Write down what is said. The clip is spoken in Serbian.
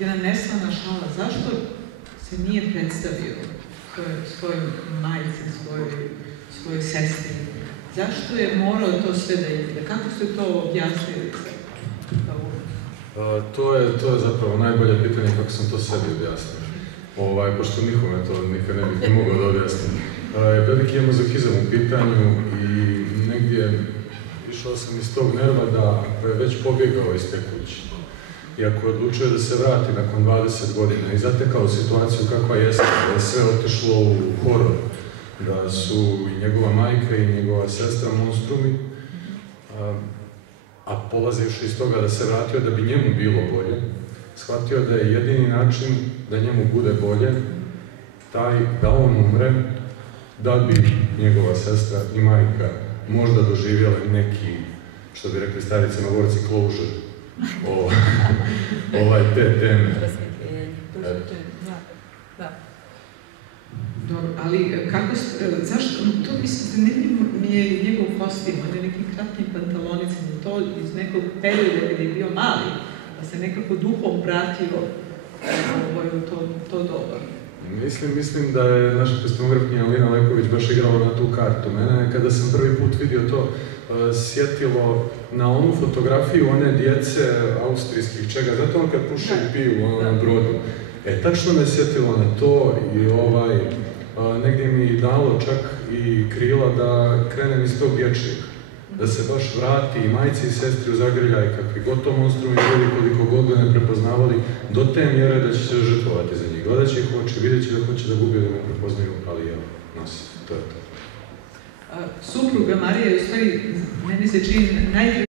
jedna neslana šala, zašto se nije predstavio svojoj majci, svojoj sestri? Zašto je morao to sve da ide? Kako ste to objasnili? To je zapravo najbolje pitanje kako sam to sebi objasnio. Pošto nikome to nikad ne bih mogao da objasnim. Veliki je mazohizam u pitanju i negdje išao sam iz tog nerva da ako je već pobjegao iz te kuće i ako je odlučio da se vrati nakon 20 godina i zatekao situaciju kakva jeste, da je sve otišlo u horor, da su i njegova majka i njegova sestra monstrumi, a polazivši iz toga da se vratio da bi njemu bilo bolje, shvatio da je jedini način da njemu bude bolje taj da on umre, da bi njegova sestra i majka možda doživjela neki, što bi rekli stari Crnogorci, closure te teme. Dobro, ali kako, zašto, to mislim, mi je njegov kostim, on je nekim kratkim pantalonicama, to iz nekog perioda kada je bio mali, da se nekako duhom vratio u to doba. Mislim da je naša kostimografkinja Alina Leković baš igrala na tu kartu. Mene, kada sam prvi put vidio to, sjetilo na onu fotografiju one djece austrijskih čega, zato on kad puše i piju na brodu. Tačno me sjetilo na to i negdje mi dalo čak i krila da krenem iz tog dječjeg. Da se baš vrati i majci i sestri u zagrljaj, kakvi gotovo monstrumi bili, koliko god ga ne prepoznavali, do te mjere da će se žrtvovati za njih. Gledat će ih oči, vidjet će da hoće da gubi, da me prepoznaju, ali evo, nosi, to je to. Supruga Marija je u stvari, meni se čini,